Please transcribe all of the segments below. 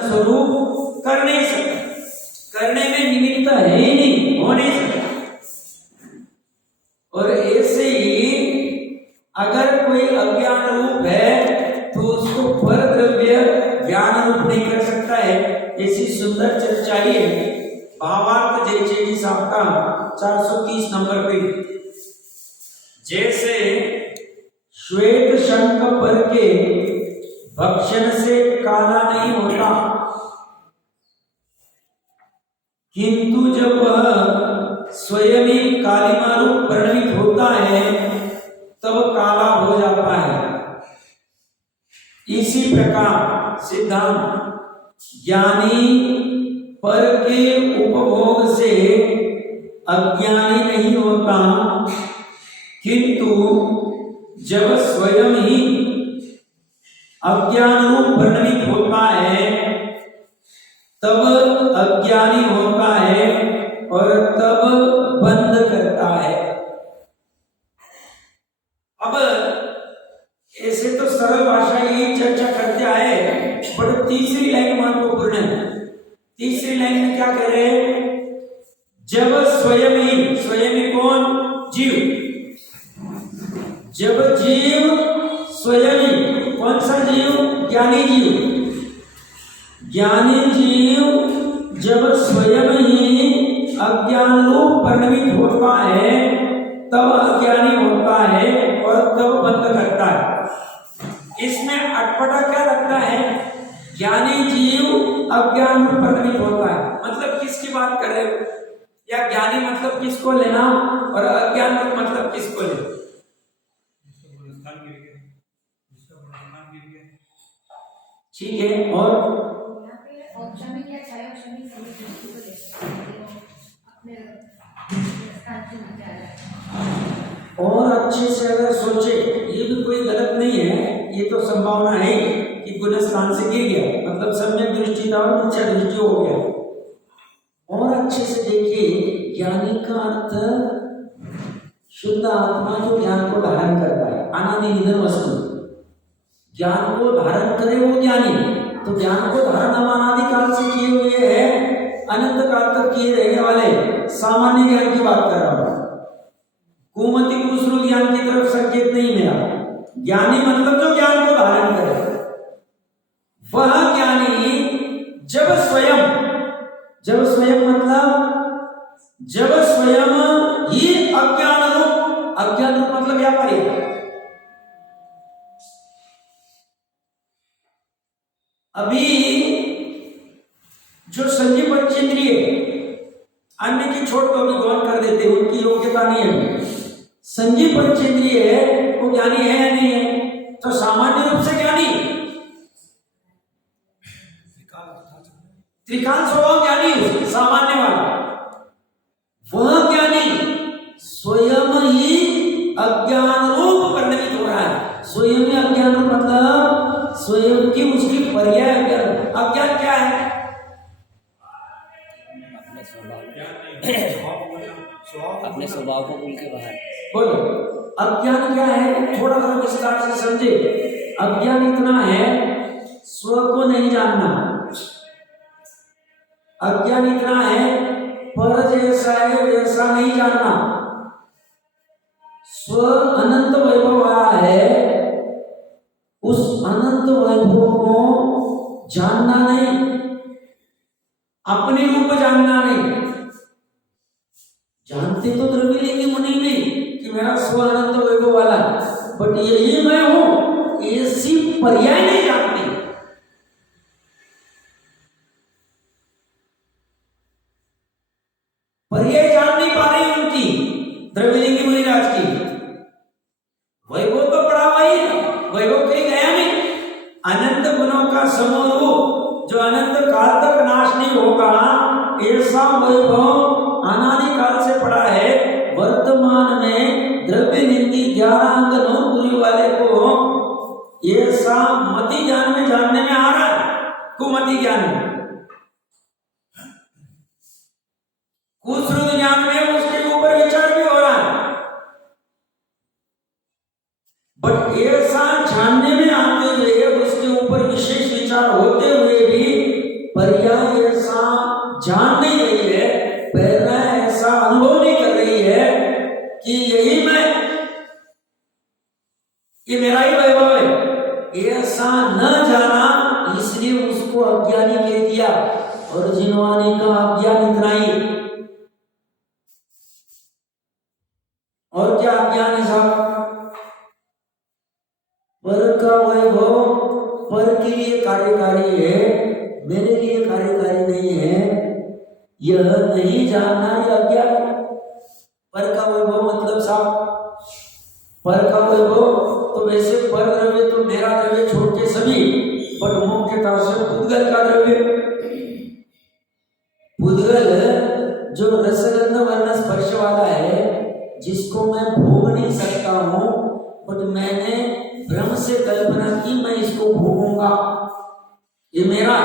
स्वरूप कर नहीं सकता, करने में निमित्त है ही नहीं, हो नहीं सकता। और ऐसे ही अगर कोई अज्ञान रूप है तो उसको पर द्रव्य ज्ञान रूप नहीं कर सकता है। ऐसी सुंदर चर्चा है भावार्थ जयचेटी साहब का 430 नंबर पे। जैसे श्वेत शंख पर के भक्षण से काला नहीं होता, किंतु जब वह स्वयं ही कालिमा रूप परिणमित होता है तब काला हो जाता है। इसी प्रकार सिद्धांत ज्ञानी पर के उपभोग से अज्ञानी नहीं होता, किंतु जब स्वयं ही अज्ञान रूप परिणमित होता है तब अज्ञानी होता है और तब बंद करता है। अब ऐसे तो सरल भाषा यही चर्चा करते आए, पर तीसरी लाइन महत्वपूर्ण है। तीसरी लाइन में क्या कह रहे हैं? जब स्वयं ही कौन? जीव। जब जीव स्वयं ही, कौन सा जीव? ज्ञानी जीव। ज्ञानी जीव जब स्वयं ही अज्ञान रूप परिणमित होता है तब अज्ञानी होता है और तब बंद करता है। इसमें अटपटा क्या लगता है? ज्ञानी जीव अज्ञान रूप परिणमित होता है, मतलब किसकी बात कर रहे हो? या ज्ञानी मतलब किसको लेना और अज्ञान रूप मतलब किसको लेना? ठीक है। और और अच्छे से अगर सोचे, ये भी कोई गलत नहीं है, ये तो संभावना है कि गुण स्थान से गिर गया, मतलब सम्यक दृष्टि था और मिथ्या दृष्टि हो गया। और अच्छे से देखिए, ज्ञानी का अर्थ शुद्ध आत्मा जो ज्ञान को धारण करता है, अनादि निधन वस्तु ज्ञान को धारण करे वो ज्ञानी। तो ज्ञान को धारण हम अनादिकाल से किए हुए हैं, अनंत काल तक किए रहने वाले सामान्य ज्ञान की बात कर रहा हूं। कुमति कुसरू ज्ञान की तरफ संकेत नहीं मेरा। ज्ञानी मतलब जो ज्ञान को धारण करे, वह ज्ञानी जब स्वयं मतलब जब स्वयं ही अज्ञान रूप मतलब व्यापारी, अभी जो संजीव पंचेंद्रिय अन्य की छोड़ तो भी गौन कर देते, उनकी योग्यता नहीं है। संजीव पंचेंद्रिय है वो ज्ञानी है या नहीं है? तो सामान्य रूप से ज्ञानी, त्रिकाल स्वभाव ज्ञानी सामान्य वाला, वह ज्ञानी स्वयं ही अज्ञान रूप परिणमित हो रहा है। स्वयं ही अज्ञान रूप मतलब स्वयं की उसकी पर्याय अज्ञान। अज्ञान क्या है? अपने स्वभाव को भूल के बाहर। बोलो, अज्ञान क्या है? थोड़ा सा विस्तार से समझे। अज्ञान इतना है, स्व को नहीं जानना। अज्ञान इतना है, पर जैसा है वैसा नहीं जानना। स्व अनंत वैभव वाला है, उस अनंत वैभव को जानना नहीं, अपने रूप जानना नहीं। जानते तो द्रव्य लेंगे मुनि में कि मेरा स्व अनंत वैभव वाला, बट यही मैं हूं, ऐसी पर्याय नहीं जानते। पर्याय जान नहीं पा रही उनकी, द्रव्यलिंगी मुनिराज की। वैभव तो पड़ा हुआ ही, वैभव कहीं गया नहीं। अनंत गुणों का समूह जो अनंत काल तक नाश नहीं होगा, ऐसा वैभव अनादिकाल से पड़ा है। वर्तमान में द्रव्य निंदी 11 अंग 9 पूरी वाले को ऐसा मति ज्ञान में जानने में आ रहा है, कुमति ज्ञान में, कुश्रुत ज्ञान में उसके ऊपर विचार भी हो रहा है। बट ऐसा जानने में आते हुए, उसके ऊपर विशेष विचार होते हुए भी पर्याय ऐसा जान नहीं रही है, प्रेरणा ऐसा अनुभव नहीं कर रही है कि यही मैं, ये मेरा ही वैभव है, ऐसा न जाना, इसलिए उसको अज्ञानी कह दिया। और जिनवानी का अज्ञान इतना ही। और क्या अज्ञान है साहब? पर का वैभव पर के लिए कार्यकारी है, मेरे लिए कार्यकारी नहीं है, यह नहीं जानना यह अज्ञान। पर का वैभव मतलब साहब, पर का वैभव तो वैसे पर द्रव्य तो मेरा द्रव्य छोड़ के सभी, पर मुख्यतः से पुद्गल का द्रव्य। पुद्गल जो रसगंध वर्ण स्पर्श वाला है, जिसको मैं भोग नहीं सकता हूं, बट मैंने भ्रम से कल्पना की मैं इसको भोगूंगा, ये मेरा,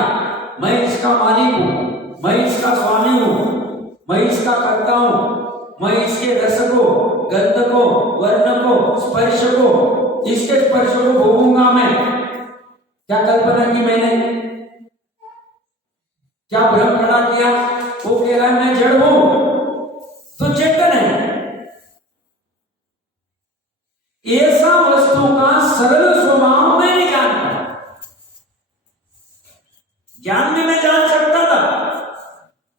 मैं इसका मालिक हूं, मैं इसका स्वामी हूं, मैं इसका कर्ता हूं, मैं इसके रस को, गंध को, वर्ण को, स्पर्श को, इसके स्पर्श को भोगूंगा मैं। क्या कल्पना की मैंने? क्या भ्रम खड़ा किया? वो कह रहा है मैं जड़ हूं, तो चेतन है। ऐसा वस्तु का सरल स्वभाव मैं नहीं जानता। ज्ञान में मैं जान सकता था,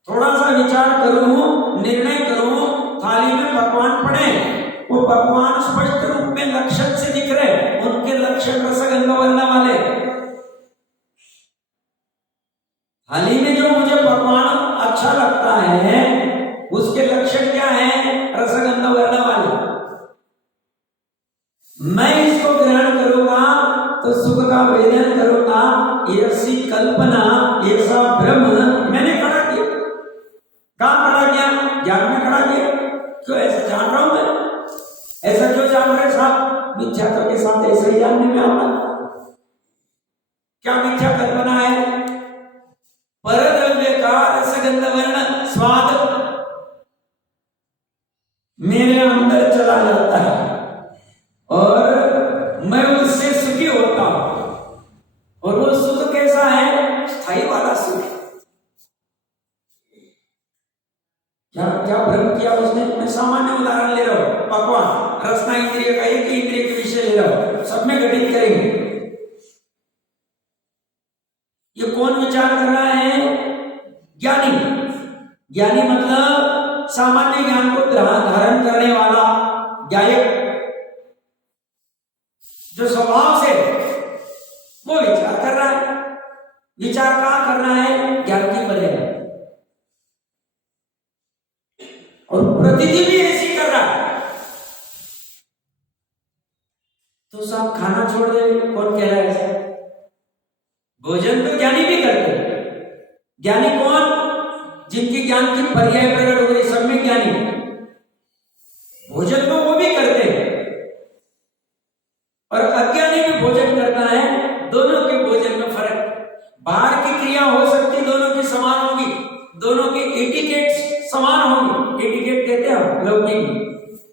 थोड़ा सा विचार करूं, निर्णय करूं, थाली में पकवान पड़े, वो पकवान स्पष्ट रूप में लक्षण से दिख रहे, उनके लक्षण रसगंध वर्ण वाले। थाली में जो मुझे पकवान अच्छा लगता है, उसके लक्षण क्या है? रसगंध वर्ण वाले। मैं इसको ग्रहण करूंगा तो सुख का वेदन करूंगा, ऐसी कल्पना, ऐसा भ्रम मैंने खड़ा किया। कहां खड़ा किया? ज्ञान में खड़ा किया। क्यों ऐसा जान रहा हूं मैं? ऐसा क्यों जान रहे साहब? मिथ्यात्व के साथ ऐसा ही जानने में आना। क्या मिथ्या कल्पना है? परद्रव्य का रसगंध वर्ण स्वाद मेरे अंदर चला जाता है और मैं उससे सुखी होता हूं। और वो सुख कैसा है? स्थायी वाला सुख। क्या क्या भ्रम किया उसने? मैं सामान्य उदाहरण ले रहा हूं, पकवान, रसना इंद्रिय का एक ही इंद्रिय के विषय ले रहा हूं, सब में घटित करेंगे। ये कौन विचार कर रहा है? ज्ञानी। ज्ञानी मतलब सामान्य ज्ञान को धारण करने वाला ज्ञायक, जो स्वभाव से वो विचार कर रहा है। विचार कहां करना है? ज्ञान की पर्याय। और प्रतिदिन भी ऐसी कर रहा है। तो साहब खाना छोड़ दे, कौन कह रहा है ऐसा? भोजन तो ज्ञानी भी करते। ज्ञानी कौन? जिनकी ज्ञान की पर्याय प्रकट हो गई, सब में ज्ञानी। भोजन तो वो भी करते हैं और अज्ञानी भी भोजन करता है। दोनों के भोजन में फर्क, बाहर की क्रिया हो सकती दोनों की समान होगी, दोनों के एटिकेट समान होंगे। एटिकेट कहते हैं लौकिक,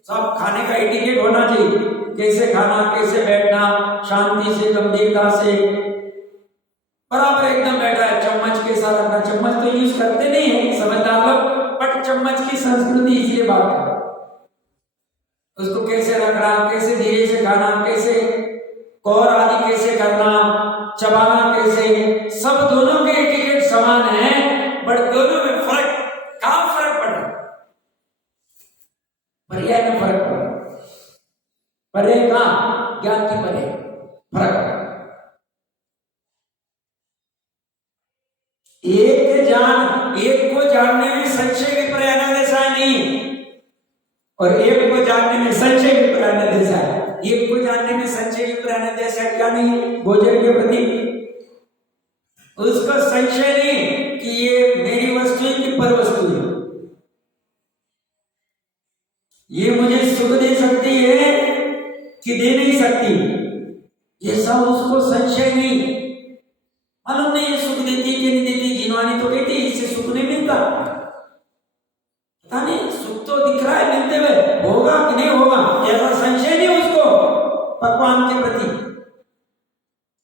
सब खाने का एटिकेट होना चाहिए, कैसे खाना, कैसे बैठना, शांति से, गंभीरता से, बराबर एकदम बैठा है, चम्मच के साथ रखना। चम्मच तो यूज करते नहीं है समझदार लोग, बट चम्मच की संस्कृति इसलिए बात है, उसको कैसे रखना, कैसे धीरे से खाना, कैसे कौर आदि कैसे करना, चबाना कैसे, सब दोनों के एटिकेट समान है, बट दोनों में फर्क। कहां फर्क पड़ रहा? पर्याय में फर्क पड़ रहा। पर्याय कहां? ज्ञान की पर्याय फर्क। एक को जानने में संशय विपर्याय जैसा नहीं, और एक को जानने में संशय विपर्याय जैसा है। एक को जानने में संशय विपर्याय जैसा क्या नहीं? भोजन के प्रति उसको संशय नहीं कि ये मेरी वस्तु है कि पर वस्तु है, ये मुझे सुख दे सकती है कि दे नहीं सकती, ऐसा उसको संशय नहीं। मालूम नहीं ये सुख देती कि नहीं देती। जिनवानी तो कहती इससे सुख नहीं मिलता, पता नहीं, सुख तो दिख रहा है मिलते हुए, होगा कि नहीं होगा, ऐसा संशय नहीं उसको पकवान के प्रति।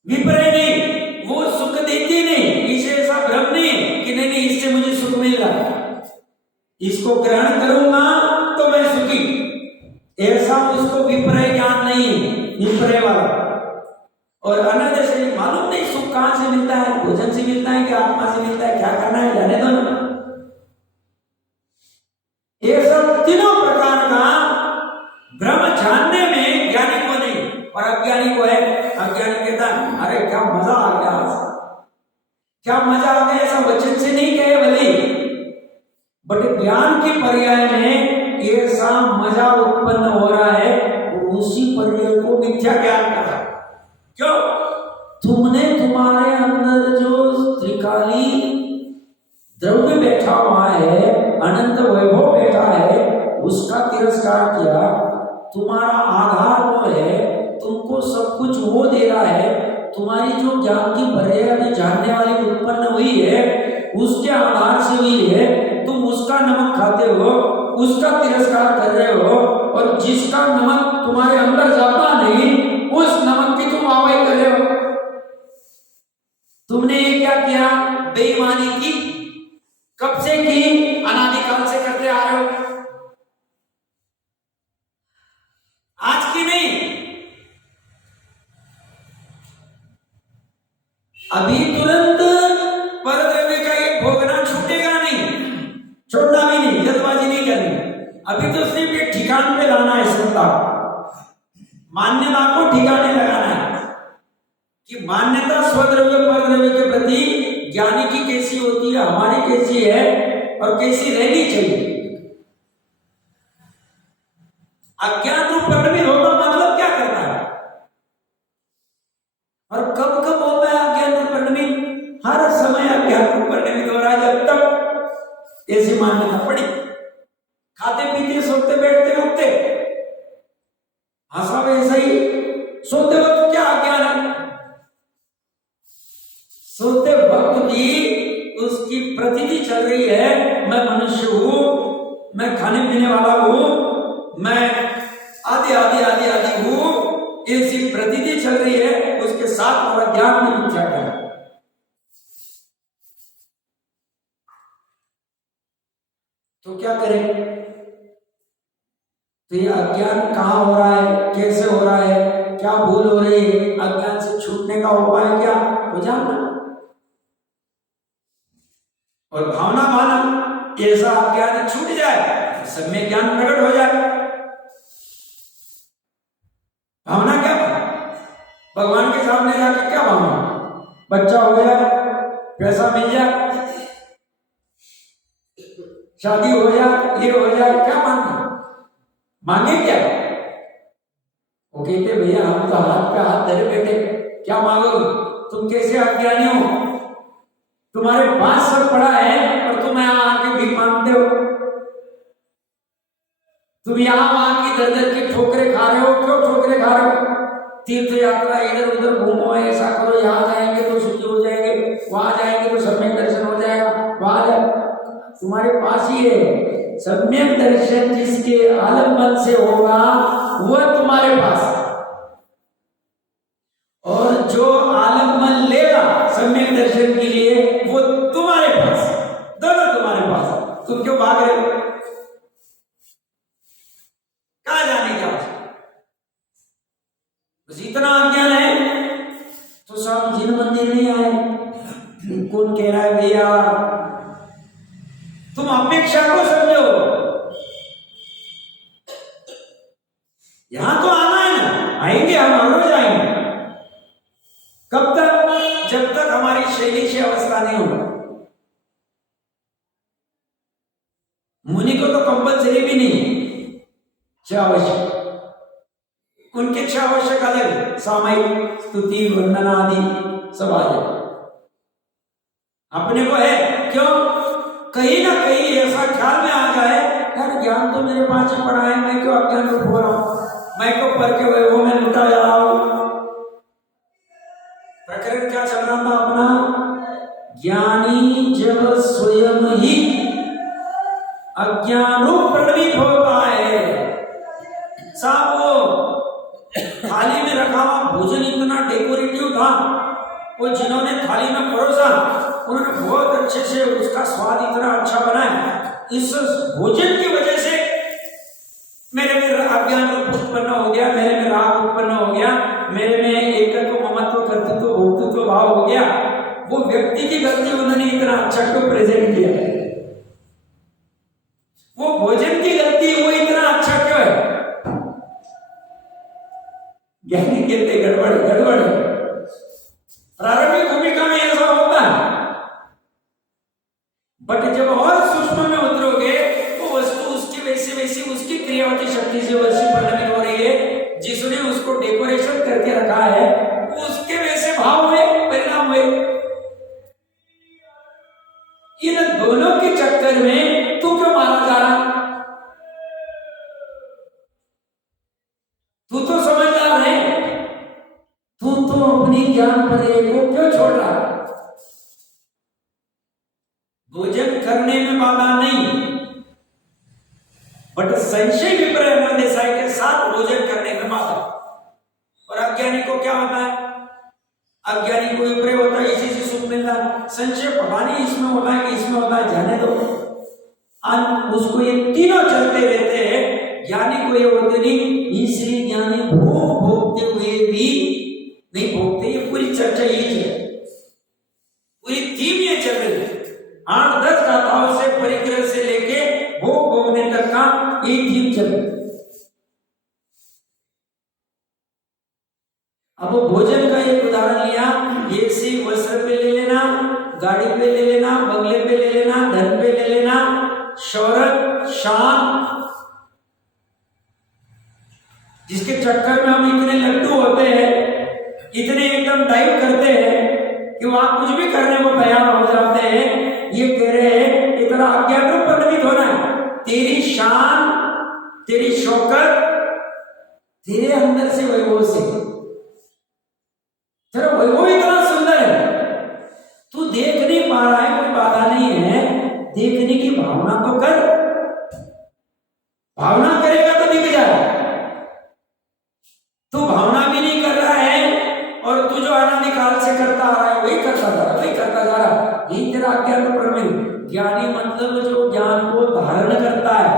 विपर्य नहीं, वो सुख देती नहीं, इसे ऐसा भ्रम नहीं इसको ग्रहण करूंगा तो मैं सुखी, ऐसा उसको विपर्य ज्ञान नहीं है, विपर्य वाला। और अनर्थ से मालूम नहीं सुख कहां से मिलता है, भोजन से मिलता है कि आत्मा से मिलता है, क्या करना है जाने दो ना। ये सब तीनों प्रकार का ब्रह्म जानने में ज्ञानी को नहीं, और अज्ञानी को है। अज्ञानी कहता है अरे क्या मजा आ गया आज, क्या मजा आ गया, ऐसा वचन से नहीं कहे भले, बट ज्ञान के पर्याय में ऐसा मजा उत्पन्न हो रहा है, उसी पर्याय को मिथ्या ज्ञान कहा। क्यों? तुमने तुम्हारे अंदर जो त्रिकाली द्रव्य बैठा हुआ है, अनंत वैभव बैठा है, उसका तिरस्कार किया। तुम्हारा आधार वो है, तुमको सब कुछ वो दे रहा है। तुम्हारी जो ज्ञान की पर्याय में जानने वाली उत्पन्न हुई है, उसके आधार से हुई है, तुम उसका नमक खाते हो, उसका तिरस्कार कर रहे हो, और जिसका नमक तुम्हारे अंदर जाता नहीं, उस नमक की तुम आवाई कर रहे हो। तुमने ये क्या किया? बेईमानी की। कब से की? अनादिकाल से करते आ रहे हो, आज की नहीं। अभी तुरंत परद्रव्य का एक भोगना छूटेगा नहीं, छोड़ना भी नहीं, जल्दबाजी नहीं करनी। अभी तो सिर्फ एक ठिकान पे लाना है, श्रद्धा मान्यता को ठिकाने लगाना है कि मान्यता स्वद्रव्य परद्रव्य के प्रति ज्ञानी की कैसी होती है, हमारी कैसी है, और कैसी रहनी चाहिए। अज्ञान रूप परिणमित होगा मतलब क्या करता है, और कब कब होता है अज्ञान रूप परिणमित? हर समय अज्ञान रूप परिणमित हो रहा है। जब तक ऐसी मान्यता पड़ी, खाते पीते सोते बैठते उठते, हंसा वैसा ही सोते वक्त क्या अज्ञान है? सोते वक्त भी उसकी प्रतीति चल रही है, मैं मनुष्य हूं, मैं खाने पीने वाला हूं, मैं आदि आदि आदि आदि हूं, ऐसी प्रतीति चल रही है। उसके साथ वाला ज्ञान में मिथ्या ज्ञान। तो क्या करें? तो ये अज्ञान कहां हो रहा है, कैसे हो रहा है, क्या भूल हो रही है, अज्ञान से छूटने का उपाय क्या हो? जानना और भावना माना, ऐसा अज्ञान छूट जाए, सब में ज्ञान प्रकट हो जाए। भावना क्या? भगवान के सामने जाके क्या भावना? बच्चा हो जाए, पैसा मिल जाए, शादी हो जाए, ये हो जाए, क्या मांगे? मांगे क्या? वो कहते भैया हम तो हाथ पे हाथ धरे बैठे, क्या मांगोगे? तुम कैसे अज्ञानी हो? तुम्हारे पास सब पड़ा है और तुम यहां आके भीख मांगते हो। तुम यहां वहां की दर दर की ठोकरे खा रहे हो। क्यों ठोकरे खा रहे हो? तीर्थ यात्रा इधर उधर घूमो, ऐसा करो, यहाँ जाएंगे तो सुखी हो जाएंगे, वहां जाएंगे तो सम्यक दर्शन हो जाएगा, वहां जाए, तुम्हारे पास ही है। सम्यक दर्शन जिसके आलम्बन से होगा वह तुम्हारे पास, और जो आलम्बन लेगा सम्यक दर्शन के लिए वो तुम्हारे पास, दोनों तुम्हारे पास। तुम क्यों भाग रहे हो? कहां जाने क्या? बस इतना अज्ञान है तो सब जिन मंदिर नहीं आए। कौन कह रहा है भैया? तुम अपेक्षा को समझो, यहां तो आना है ना, आएंगे हम, रोज आएंगे। कब तक? जब तक हमारी शैली से अवस्था नहीं हो। मुनि को तो कंपलसरी भी नहीं, 6 आवश्यक, उनके 6 आवश्यक अलग, सामायिक स्तुति वंदना आदि सब आ जाए। अपने को है क्यों? कहीं ना कहीं ऐसा ख्याल में आ जाए, यार ज्ञान तो मेरे पास ही पड़ा है, मैं क्यों अज्ञान में खो रहा हूं, मैं क्यों पर के हुए वो मैं लुटा जा रहा हूं। प्रकरण क्या चल रहा था अपना? ज्ञानी जब स्वयं ही अज्ञान रूप परिणमित होता है, साहब वो थाली में रखा हुआ भोजन इतना डेकोरेटिव था, वो जिन्होंने थाली में परोसा उन्होंने बहुत अच्छे से उसका स्वाद इतना अच्छा बनाया, इस भोजन की वजह से मेरे में अज्ञान उत्पन्न हो गया, मेरे में राग उत्पन्न हो गया, मेरे में एकत्व ममत्व कर्तृत्व भोक्तृत्व भाव हो गया। वो व्यक्ति की गलती, उन्होंने इतना अच्छा क्यों प्रेजेंट किया है? वो भोजन की गलती, वो इतना अच्छा क्यों है? ज्ञानी कहते गड़बड़ गड़बड़। प्रारंभिक भूमिका में ऐसा होता है, बट जब और सूक्ष्म में उतरोगे तो वस्तु उसकी वैसी वैसी उसकी क्रियावती शक्ति से वैसी परिणमित हो रही है। जिसने उसको डेकोरेशन करके रखा है उसके वैसे भाव हुए, परिणाम हुए। इन दोनों के चक्कर में तू क्यों मारा जा रहा? तू तो समझदार है, तू तो अपनी ज्ञान पर्याय को क्यों छोड़ रहा? भोजन करने में बाधा नहीं, बट संशय विपर्य निर्देशाय के साथ भोजन करने में बाधा। और अज्ञानी को क्या होता है? अज्ञानी को विपर्य होता है, इसी से सुख मिलता है। संशय पता नहीं इसमें होता है कि इसमें होता है, जाने दो। उसको ये तीनों चलते रहते हैं। ज्ञानी को ये होते नहीं, इसलिए ज्ञानी भोगते हुए भी नहीं भोगते। ये पूरी चर्चा यही है, पूरी थीम ये चल रही है। 8-10 गाथाओं से परिग्रह से लेके भोग भोगने तक का ये थीम चल रही। अब वो भोजन का एक उदाहरण लिया, ये सी वस्त्र पे ले लेना, गाड़ी पे ले लेना, बंगले पे ले लेना, धन पे ले लेना, शौहरत, शान, जिसके चक्कर में हम इतने लड्डू होते हैं, इतने एकदम टाइप करते हैं कि वहां कुछ भी करने को तैयार हो जाते हैं। ये कह रहे हैं इतना अज्ञान रूप परिणमित होना है। तेरी शान, तेरी शौकत, तेरे अंदर से वैभव से, तेरा वैभव इतना सुंदर है, तू देख नहीं पा रहा है, कोई बाधा नहीं है। देखने की भावना तो कर, भावना करेगा तो दिख जाए। तू भावना भी नहीं कर रहा है और तू जो अनादिकाल से करता आ रहा है वही करता जा रहा, वही करता जा रहा। यही तेरा अज्ञान प्रमेय। ज्ञानी मतलब जो ज्ञान को धारण करता है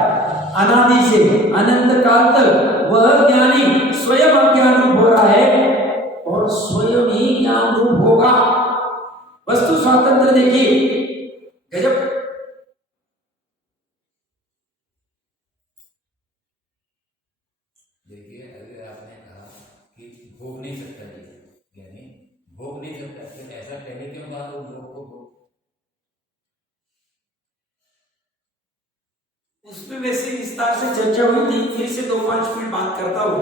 अनादि से अनंत काल तक, वह ज्ञानी स्वयं अज्ञान रूप हो रहा है और स्वयं ही ज्ञान रूप होगा। वस्तु स्वातंत्र देखिए, गजब। देखिए, अगर आपने कहा कि भोग नहीं सकता, यानी भोग नहीं सकता, फिर ऐसा कहने के बाद उन लोग को भोग, उसमें वैसे विस्तार से चर्चा हुई थी, फिर से 2-5 मिनट बात करता हूं।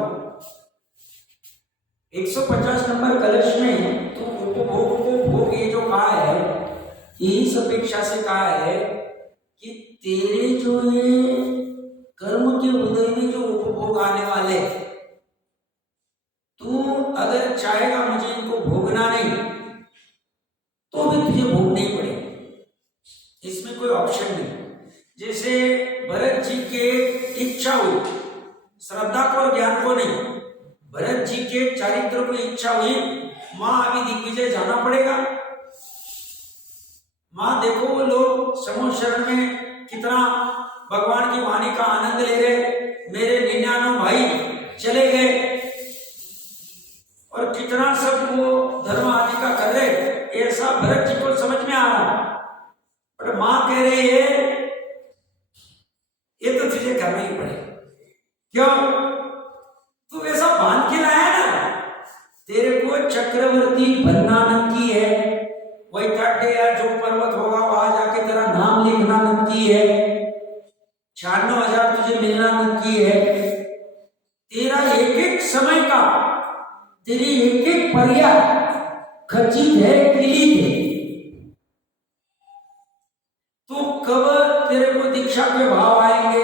150 नंबर कलश में तो उपभोग को भोग ये जो कहा है, यही इस अपेक्षा से कहा है कि तेरे जो ये कर्म के उदय में जो उपभोग आने वाले, तू अगर चाहेगा मुझे इनको भोगना नहीं, तो भी तुझे भोगने ही पड़ेगा, इसमें कोई ऑप्शन नहीं। जैसे भरत जी के इच्छा हुई, श्रद्धा को और ज्ञान को नहीं, भरत जी के चारित्र को इच्छा हुई, मां अभी दिग्विजय जाना पड़ेगा। मां देखो वो लोग समूह शरण में कितना भगवान की वाणी का आनंद ले गए, मेरे 99 भाई चले गए और कितना सब वो धर्म आदि का कर रहे, ऐसा भरत जी को समझ में आ रहा। पर मां कह रही है ये तो तुझे करना ही पड़ेगा। क्यों? तू ऐसा बांध के लाया ना, तेरे को चक्रवर्ती बनना नक्की है, वही काटे या जो पर्वत होगा वहां जाके तेरा नाम लिखना नक्की है, 96,000 तुझे मिलना नक्की है। तेरा एक एक समय का, तेरी एक एक पर्याय खचित है, क्लिक है। तो कब तेरे को दीक्षा के भाव आएंगे,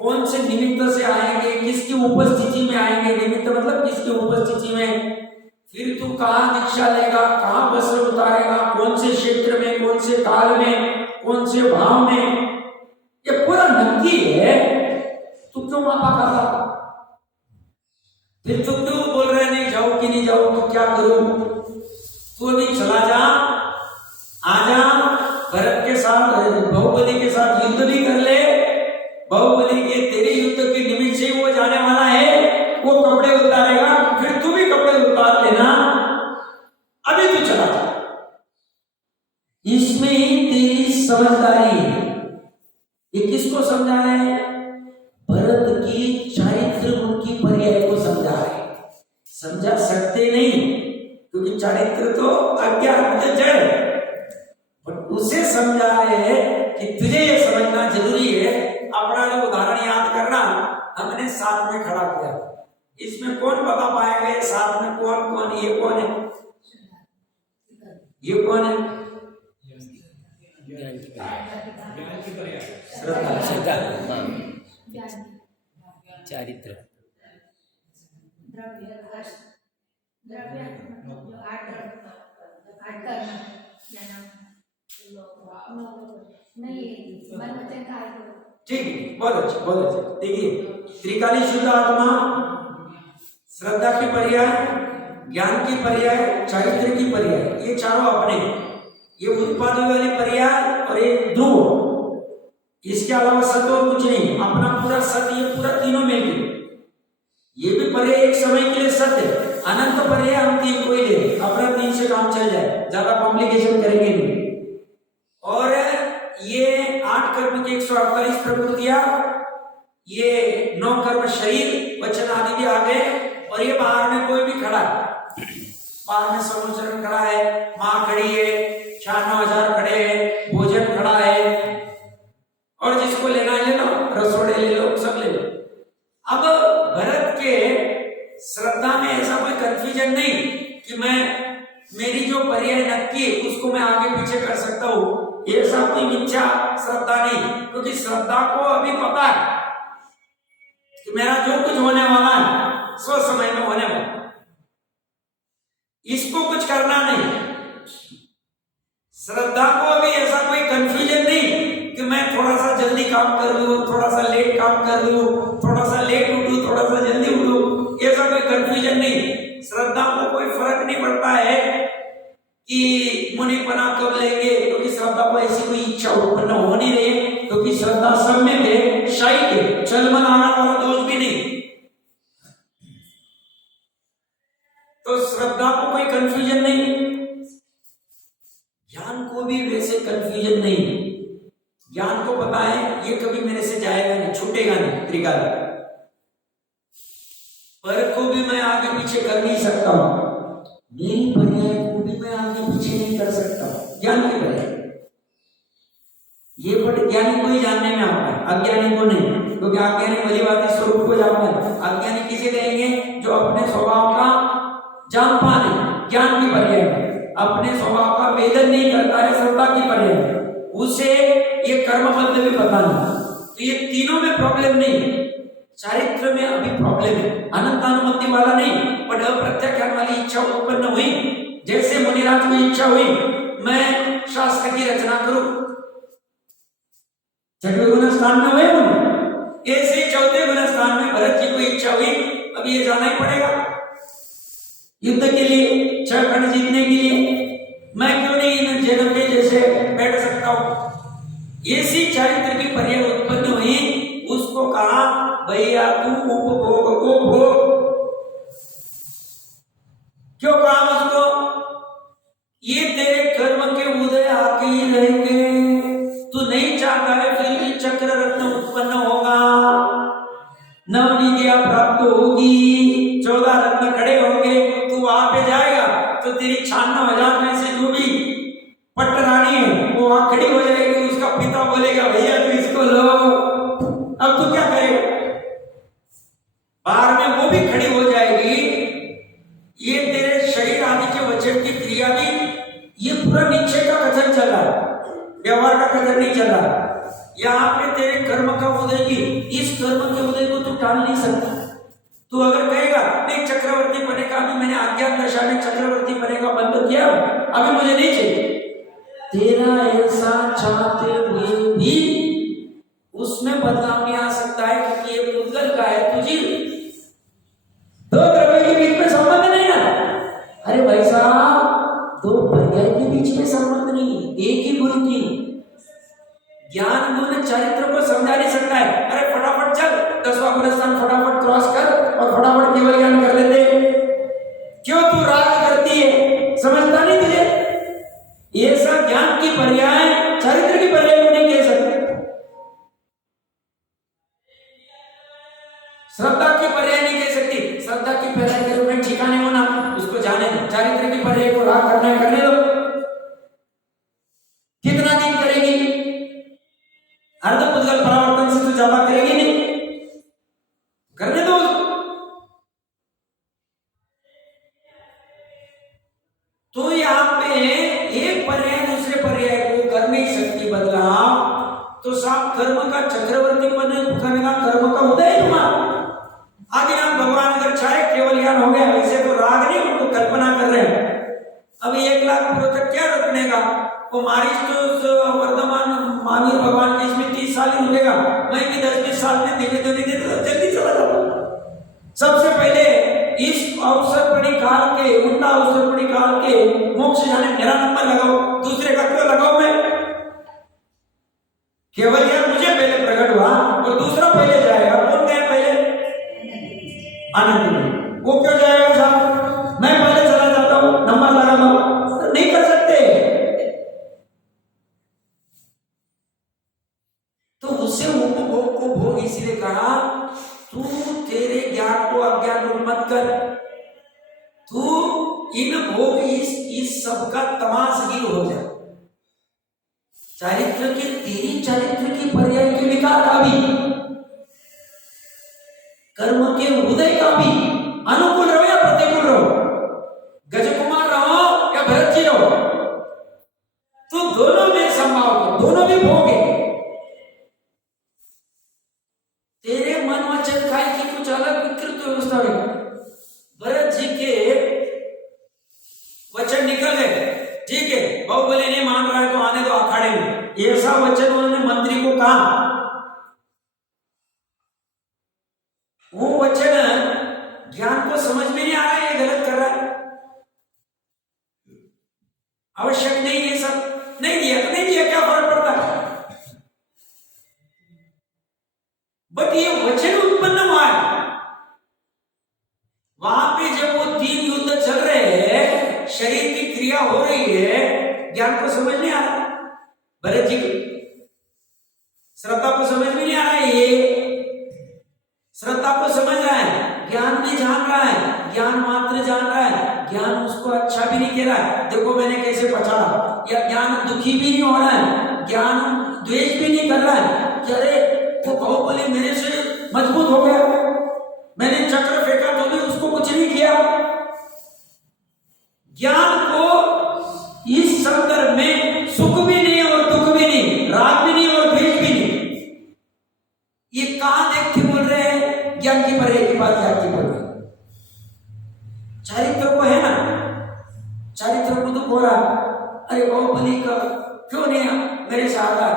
कौन से निमित्त से आएंगे, किसकी उपस्थिति में आएंगे, निमित्त मतलब किसकी उपस्थिति में, फिर तू कहां दीक्षा लेगा, कहां वस्त्र उतारेगा, कौन से क्षेत्र में, कौन से काल में, कौन से भाव में, ये पूरा नक्की है। तू क्यों मापा खाता? फिर तू क्यों बोल रहे नहीं जाओ कि नहीं जाओ, तो क्या करूं? तू अभी चला जा, आजा, भरत के साथ, बाहुबली के साथ युद्ध भी कर ले, उसमें ही तेरी समझदारी है। ये किसको समझा रहे हैं? भरत की चारित्र गुण की पर्याय को समझा रहे हैं। समझा सकते नहीं क्योंकि चारित्र तो अज्ञान जड़ है, बट उसे समझा रहे हैं कि तुझे ये समझना जरूरी है। अपना जो उदाहरण याद करना, हमने साथ में खड़ा किया, इसमें कौन बता पाएगा ये साथ में कौन कौन? ये कौन है? ये कौन है? श्रद्धा। श्रद्धा, हाँ, चारित्र, ठीक है, बहुत अच्छा, बहुत अच्छा। देखिए, त्रिकाली शुद्ध आत्मा, श्रद्धा की पर्याय, ज्ञान की पर्याय, चारित्र की पर्याय, ये चारों अपने, ये उत्पाद वाली पर्याय और एक ध्रुव, इसके अलावा सत्य और कुछ नहीं। अपना पूरा सत्य, ये पूरा तीनों में भी, ये भी पर्याय एक समय के लिए सत्य, अनंत पर्याय हम तीन को ही ले, अपना तीन से काम चल जाए, ज्यादा कॉम्प्लिकेशन करेंगे नहीं। और ये 8 कर्म की 148 प्रवृत्तियां, ये 9 कर्म शरीर वचन आदि भी आ गए। और ये बाहर में कोई भी खड़ा है, बाहर में समुचरण खड़ा है, माँ खड़ी है, 96,000 खड़े हैं, भोजन खड़ा है, और जिसको लेना है ले लो, रसोड़े ले लो, सब ले लो। अब भरत के श्रद्धा में ऐसा कोई कंफ्यूजन नहीं कि मैं मेरी जो पर्याय नक्की है उसको मैं आगे पीछे कर सकता हूं, ये सब कोई मिथ्या श्रद्धा नहीं, क्योंकि श्रद्धा को अभी पता है कि मेरा जो कुछ होने वाला है सो समय में होने वाला, इसको कुछ करना नहीं। श्रद्धा को अभी ऐसा कोई कंफ्यूजन नहीं कि मैं थोड़ा सा जल्दी काम कर लूं, थोड़ा सा लेट काम कर लूं, थोड़ा सा लेट उठूं, थोड़ा सा जल्दी उठूं, ऐसा कोई कंफ्यूजन नहीं। श्रद्धा को कोई फर्क नहीं पड़ता है कि मुनिपना कब लेंगे, क्योंकि श्रद्धा को ऐसी कोई इच्छा उत्पन्न हो नहीं रही है, क्योंकि श्रद्धा सब में है, शाही है, चलमन आना वाला दोष भी नहीं। तो श्रद्धा को कोई कंफ्यूजन नहीं, ज्ञान को भी वैसे कंफ्यूजन नहीं। ज्ञान को पता है ये कभी मेरे से जाएगा नहीं, छूटेगा नहीं, त्रिकाल पर को भी मैं आगे पीछे कर नहीं सकता हूं, मेरी पर्याय को भी मैं आगे पीछे नहीं कर सकता, ज्ञान की पर्याय। ये बट ज्ञानी को ही जानने में आता है, अज्ञानी को नहीं, क्योंकि अज्ञानी भलीभांति स्वरूप को जानता है। अज्ञानी किसे कहेंगे? जो अपने स्वभाव का जान पाने, ज्ञान की पर्याय, अपने स्वभाव का वेदन नहीं करता है, श्रद्धा की पर्याय, उसे ये कर्मबद्ध भी पता नहीं। तो ये तीनों में प्रॉब्लम नहीं, चारित्र में अभी प्रॉब्लम है, अनंतानुमति वाला नहीं, बट अप्रत्याख्यान वाली इच्छा उत्पन्न हुई। जैसे मुनिराज को इच्छा हुई मैं शास्त्र की रचना करूं, 6वें गुण स्थान में हुए हम, ऐसे 4थे गुण स्थान में भरत जी को इच्छा हुई अब ये जाना ही पड़ेगा युद्ध के लिए, 6 खंड जीतने के लिए, मैं क्यों नहीं इन जन्म के जैसे बैठ सकता हूं। ऐसी चारित्र की पर्याय उत्पन्न हुई, उसको कहा भैया तू उपभोग को भोग। क्यों कहा उसको? ये तेरे कर्म के उदय आके ही रहेंगे, तू नहीं चाहता है फिर भी चक्र रत्न उत्पन्न होगा, नवनिधिया प्राप्त होगी, 14 रत्न खड़े होंगे, तू वहां पे जाएगा तो तेरी 96,000 में से जो भी पट्टरानी है वो वहां खड़ी हो जाएगी, उसका पिता बोलेगा भैया तू इसको लो, अब तू क्या करेगा? बाहर में वो भी खड़ी हो जाएगी। ये तेरे शरीर आदि के वचन की क्रिया भी, ये पूरा निश्चय का कथन चल रहा है, व्यवहार का कथन नहीं चल रहा। यहाँ पे तेरे कर्म का उदय की, इस कर्म के उदय को तू टाल नहीं सकता। तू अगर कहेगा नहीं चक्रवर्ती बने का, अभी मैंने अज्ञान दशा में चक्रवर्ती बने का बंद किया, अभी मुझे नहीं चाहिए, तेरा ऐसा चाहते हुए भी उसमें बदलाव नहीं आ सकता है, क्योंकि ये पुद्गल का है, तुझी दो द्रव्य के बीच में संबंध नहीं ना। अरे भाई साहब, दो पर्याय के बीच में संबंध नहीं, एक ही गुण की ज्ञान गुण चरित्र को समझा नहीं सकता है। अरे फटाफट चल 10वां गुण स्थान फटाफट क्रॉस कर और फटाफट केवल ज्ञान कर लेते, क्यों तू राग करती है? समझता नहीं तुझे? ऐसा ज्ञान की पर्याय श्रद्धा की पर्याय नहीं कह सकती। श्रद्धा की पर्याय के रूप में ठिकाने होना, उसको जाने दो। चारित्र की पर्याय को राग करना है, करने दो। कितना दिन करेगी? अर्धपुद्गल परावर्तन से तो ज्यादा करेगी नहीं, करने दो। तो यहाँ पे एक पर्याय दूसरे पर्याय को कर नहीं सकती बदलाव, तो साफ कर्म का चक्रवर्ती करेगा, कर्म का उदय तुम्हारा। आदिनाथ भगवान अगर चाहे केवल ज्ञान हो गया, वैसे तो राग नहीं, उनको कल्पना कर रहे हैं। अभी 1 लाख पूर्व तक क्या रुकने का? वो मारिश तो वर्धमान महावीर भगवान की इसमें 30 साल ही रुकेगा। मैं भी 10-20 साल में धीरे धीरे जल्दी चला जाता। सबसे पहले इस अवसर पड़ी काल के, उल्टा अवसर पड़ी काल के मोक्ष जाने मेरा नंबर लगाओ, दूसरे का क्यों लगाओ? मैं केवल यार मुझे पहले प्रकट हुआ और दूसरा पहले जाएगा। कौन गया पहले? आनंद में। वो क्यों जाएगा साहब? मैं पहले चला जाता हूं, नंबर लगाता हूं। नहीं कर सकते। तो उससे उपभोग को भोग इसीलिए कहा, तू तेरे ज्ञान को अज्ञान रूप मत कर, तू इन भोग इस सब का तमाशगीर हो जा। चारित्र के, तेरी चारित्र की पर्याय के विकार का भी, कर्म के उदय का भी, अनुकूल रहो या प्रतिकूल रहो, गजकुमार रहो या भरत जी रहो, तो दोनों में संभाव, दोनों भी भोग है। तेरे मन वचन काय की कुछ अलग विकृत व्यवस्था है। भरत जी के वचन निकल गए, ठीक है, बाहुबली नहीं मान रहा है तो आने दो अखाड़े में, ऐसा वचन उन्होंने मंत्री को कहा। वो वचन ज्ञान को समझ में नहीं आ रहा है, ये गलत कर रहा है, आवश्यक नहीं है, सब नहीं दिया तो नहीं दिया, क्या फर्क पड़ता है? बट ये वचन उत्पन्न हुआ है वहां पे, जब वो 3 युद्ध चल रहे हैं, शरीर की क्रिया हो रही है, ज्ञान को समझ नहीं आ रहा। भरत जी को श्रद्धा को समझ में नहीं आ रहा है, ये श्रद्धा को समझ रहा है, ज्ञान भी जान रहा है, ज्ञान मात्र जान रहा है, ज्ञान उसको अच्छा भी नहीं कह रहा है, देखो मैंने कैसे पछाड़ा, या ज्ञान दुखी भी नहीं हो रहा है, ज्ञान द्वेष भी नहीं कर रहा है कि अरे वो बाहुबली मेरे से मजबूत हो गया, मैंने चक्र फेंका तो भी उसको कुछ नहीं किया। ज्ञान को इस संदर्भ में सुख भी नहीं और दुख भी नहीं, राग भी नहीं और द्वेष भी नहीं, ये कहां देख के बोल रहे हैं? ज्ञान की पर्याय के बाद ज्ञान की पर्याय चारित्र को है ना, चारित्र को दुख हो रहा, अरे बाहुबली का क्यों नहीं मेरे से आता,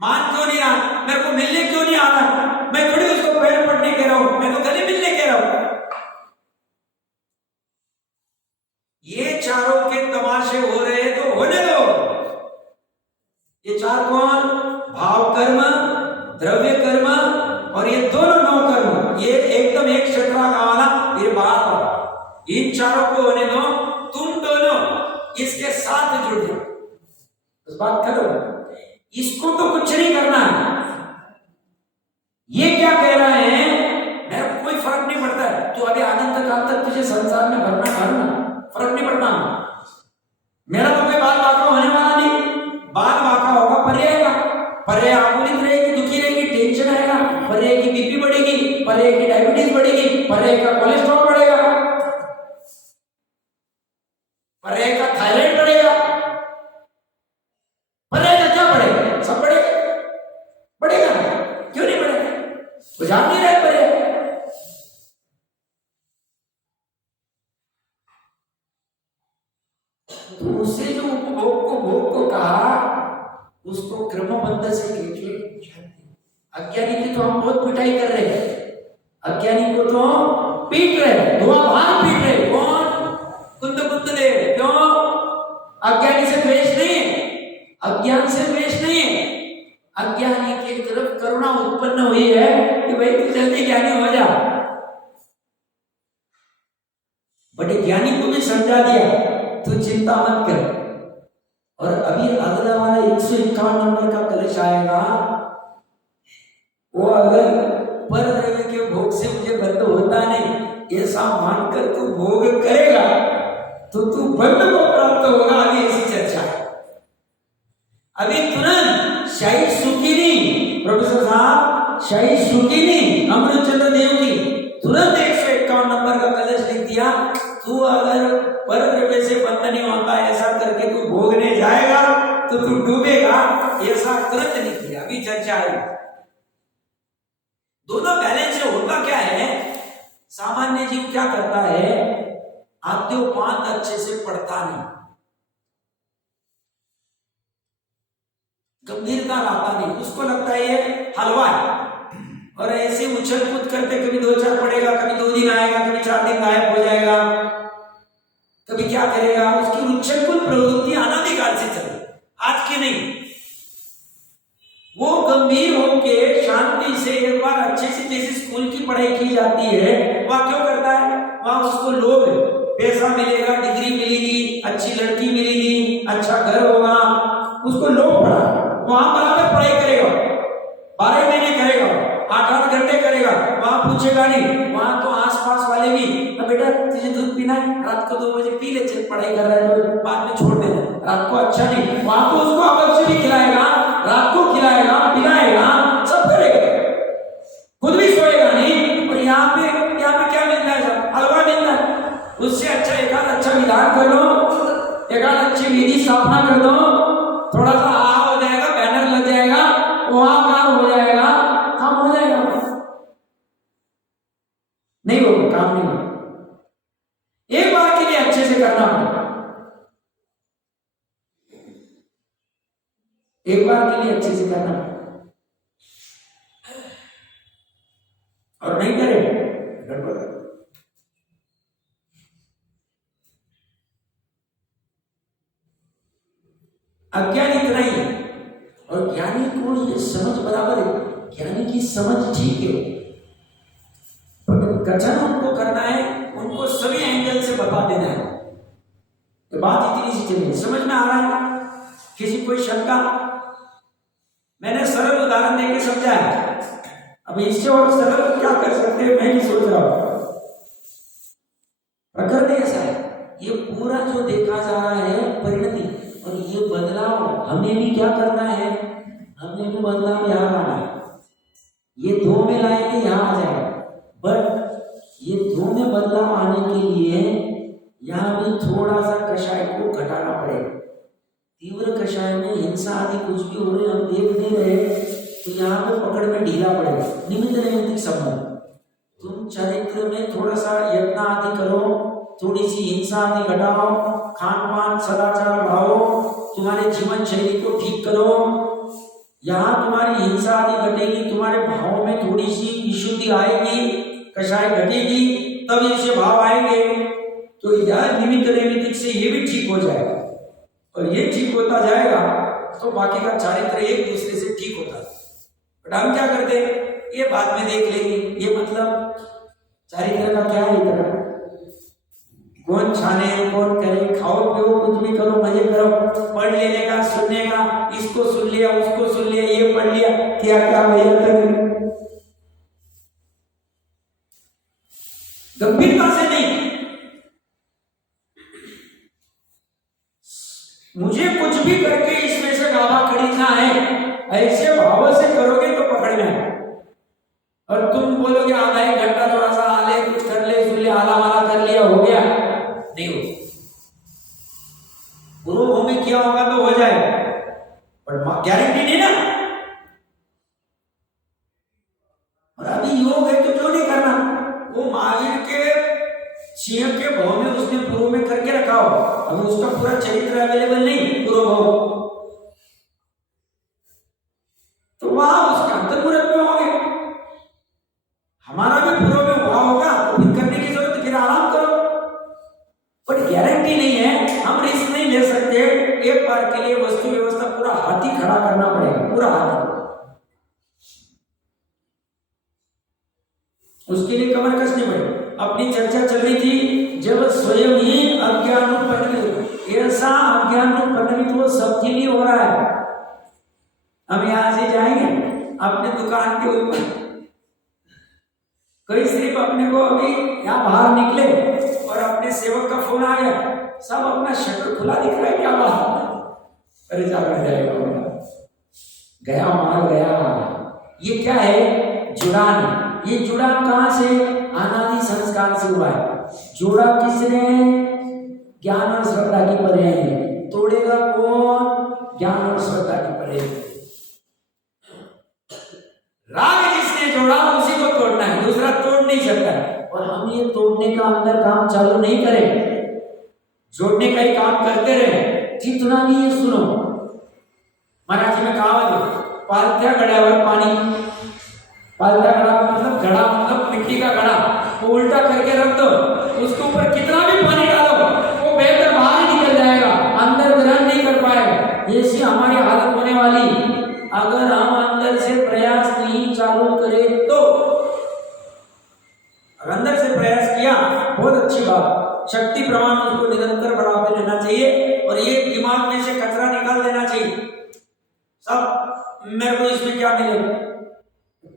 मान क्यों नहीं रहा, मेरे को मिलने क्यों नहीं आ रहा, मैं थोड़ी उसको पैर पड़ने कह रहा हूं, मैं तो गले मिलने कह रहा हूं। ये चारों के तमाशे हो रहे हैं तो होने दो। ये चार कौन? भाव कर्म, द्रव्य कर्म और ये दोनों नौ कर्म, ये एकदम एक क्षेत्र का वाला ये बात, इन चारों को होने दो, तुम दोनों इसके साथ जुड़ जाओ, इस बात करो, इसको तो कुछ नहीं करना है। ये क्या कह रहा है? मेरे को कोई फर्क नहीं पड़ता है, तो अभी अनंत काल तक तुझे संसार में भरना, फर्क नहीं पड़ता, मेरा तो कोई बाल बाका होने वाला नहीं, बाल बाका होगा पर्याय का, पर्याय आकुलित रहेगी, दुखी रहेगी, टेंशन आएगा, पर्याय की बीपी बढ़ेगी, पर्याय की डायबिटीज बढ़ेगी, पर्याय का कोलेस्ट्रॉल बढ़ेगा, पर्याय का थायराइड बढ़ेगा, पर्याय का क्या बढ़ेगा? सब बढ़ेगा, क्यों नहीं बढ़ेगा? वो जान नहीं रहे पर्याय। तो उससे जो भोग को कहा, उसको क्रमबद्ध से लेके अज्ञानी की तो हम बहुत पिटाई कर रहे हैं, अज्ञानी को तो पीट रहे, धुआंधार पीट रहे। कौन? कुंद देव। क्यों? अज्ञानी से द्वेष नहीं है, अज्ञान से द्वेष नहीं है, अज्ञानी की तरफ करुणा उत्पन्न हुई है कि भाई तू जल्दी ज्ञानी हो जा। बड़े ज्ञानी को भी समझा दिया, तू चिंता मत कर। और अभी अगला वाला 151 नंबर का कलश आएगा, वो अगर पर द्रव्य के भोग से मुझे बंद होता नहीं, ऐसा मानकर तू भोग करेगा तो तू बंद को प्राप्त होगा। अभी ऐसी चर्चा है। अभी तुरंत शाही सुखिनी प्रोफेसर साहब, शाही सुखिनी अमृतचंद्र देव की तुरंत 151 नंबर का कलश लिख दिया। तू अगर पर द्रव्य से बंद नहीं होता, ऐसा करके तू भोगने जाएगा तो तू डूबेगा, ऐसा तुरंत लिख दिया। अभी चर्चा है। दोनों बैलेंस से होगा क्या है, सामान्य जीव क्या करता है, आद्योपांत अच्छे से पढ़ता नहीं, गंभीरता लाता नहीं, उसको लगता है ये हलवा है, और ऐसे उछल कूद करते कभी 2-4 पढ़ेगा, कभी 2 दिन आएगा, कभी 4 दिन गायब हो जाएगा, कभी क्या करेगा। उसकी उछल कूद प्रवृत्ति अनादिकाल से चल, आज की नहीं। वो गंभीर होके शांति से एक बार अच्छे से जैसे स्कूल की पढ़ाई की जाती है, वह क्यों करता है, वहां उसको लोग पैसा मिलेगा, डिग्री मिलेगी, अच्छी लड़की मिलेगी, अच्छा घर होगा, उसको लोग पढ़ा, वहां बराबर पढ़ाई करेगा, 12 महीने करेगा, 8-8 घंटे करेगा, वहां पूछेगा नहीं। वहां तो आसपास वाले भी, बेटा तुझे दूध पीना है, रात को 2 बजे पी ले, चल पढ़ाई कर रहा है तो बाद में छोड़ देना, रात को अच्छा नहीं। वहां तो उसको अवश्य भी खिलाएगा, रात को खिलाएगा, पिलाएगा, सब करेगा, खुद भी सोएगा नहीं। और यहाँ पे क्या मिलता है, सब हलवा मिलता है। उससे अच्छा एक अच्छा विधान कर लो, एक अच्छी विधि स्थापना कर दो, थोड़ा सा हो जाएगा, बैनर लग जाएगा, वहां काम हो जाएगा, काम हो जाएगा। नहीं होगा, काम नहीं होगा। एक बार के लिए अच्छे से करना पड़ेगा, एक बार के लिए अच्छे से करना पड़ेगा, और नहीं करे गड़बड़। अज्ञान इतना ही है, और ज्ञानी को ये समझ बराबर है, ज्ञानी की समझ ठीक है, पर कथन उनको करना है, उनको सभी एंगल से बता देना है। तो बात इतनी सी चली, समझ में आ रहा है? किसी कोई शंका? मैंने सरल उदाहरण देके समझाया, अब इससे और सरल क्या कर सकते हैं, मैं भी सोच रहा हूं। प्रकृति ऐसा है, ये पूरा जो देखा जा रहा है परिणति, और ये बदलाव हमें भी क्या करना है, हमें भी बदलाव यहाँ लाना है। ये 2 में लाएंगे यहाँ आ जाएगा, बट ये 2 में बदलाव आने के लिए यहाँ भी थोड़ा सा कषाय को घटाना पड़ेगा। तीव्र कषाय में हिंसा आदि कुछ भी हो रहे हम देख नहीं रहे, तो यहाँ पे पकड़ में ढीला पड़ेगा। निमित्त नैमित्तिक संबंध, तुम चरित्र में थोड़ा सा यत्न आदि करो, थोड़ी सी हिंसा आदि घटाओ, खान पान सदाचार बढ़ाओ, तुम्हारे जीवन शैली को ठीक करो, यहाँ तुम्हारी हिंसा आदि घटेगी, तुम्हारे भावों में थोड़ी सी विशुद्धि आएगी, कषाय घटेगी, तब ऐसे भाव आएंगे, तो यह निमित्त नैमित्तिक से ये भी ठीक हो जाएगा, और ये ठीक होता जाएगा तो बाकी का चारित्र एक दूसरे से ठीक होता है। बट हम क्या करते हैं, ये बाद में देख लेंगे, ये मतलब चारित्र का क्या है, इधर कौन छाने कौन करे, खाओ पियो कुछ भी करो, मजे करो, पढ़ लेने का, सुनने का, इसको सुन लिया उसको सुन लिया, ये पढ़ लिया, क्या क्या भैया कर, गंभीरता से नहीं। मुझे कुछ भी करके इसमें से गावा खरीदना है, ऐसे भाव से करोगे तो पकड़ना है। और तुम बोलोगे आधा 1 घंटा थोड़ा सा आले कुछ कर ले, सुन ले, आला वाला कर लिया, हो गया, नहीं हो। पूर्व में किया होगा तो हो जाएगा, पर गारंटी नहीं ना। और अभी योग है तो क्यों नहीं करना, वो महावीर के सिंह के भाव में उसने पूर्व में करके रखा हो, अभी उसका पूरा चरित्र अवेलेबल नहीं पूर्व भाव, तो वहां उसका अंतर्मुहूर्त में होंगे। हमारा भी पूर्व में हुआ होगा तो फिर करने की जरूरत, फिर आराम करो, पर गारंटी नहीं है, हम रिस्क नहीं ले सकते। एक बार के लिए वस्तु व्यवस्था पूरा हाथी खड़ा करना पड़ेगा, पूरा हाथी, उसके लिए कमर कसनी पड़ेगी। अपनी चर्चा चल रही थी, जब स्वयं ही अज्ञान परिणित, ऐसा अज्ञान परिणित वो सबके लिए हो रहा है। हम यहां से जाएंगे अपने दुकान के ऊपर, कोई सिर्फ अपने को अभी यहाँ बाहर निकले और अपने सेवक का फोन आ गया, सब अपना शटर खुला दिख रहा है, क्या बात, अरे जाकर जाएगा, गया मार गया। ये क्या है? जुड़ान। ये जुड़ान कहाँ से? अनादि संस्कार से हुआ है। जोड़ा किसने? ज्ञान और श्रद्धा की परे। तोड़ेगा कौन? ज्ञान और श्रद्धा की परे। राग जिसने जोड़ा उसी को तोड़ना है, दूसरा तोड़ नहीं सकता। और हम ये तोड़ने का अंदर काम चालू नहीं करें, जोड़ने का ही काम करते रहे, जितना नहीं है। सुनो, मराठी में कहावत है, पालथ्या घड्यावर पानी। पालथ्या घड़ा मतलब घड़ा, मतलब मिट्टी का घड़ा, वो उल्टा करके रख दो, उसके ऊपर कितना भी पानी डालो वो बेहतर बाहर ही निकल जाएगा, अंदर ग्रहण नहीं कर पाएगा। ऐसी हमारी हालत होने वाली अगर हम अंदर से प्रयास नहीं चालू करें तो। अंदर से प्रयास किया, बहुत अच्छी बात, शक्ति प्रमाण उसको निरंतर बढ़ाते रहना चाहिए और ये दिमाग में से कचरा निकाल देना चाहिए। सब मेरे को इसमें क्या मिलेगा,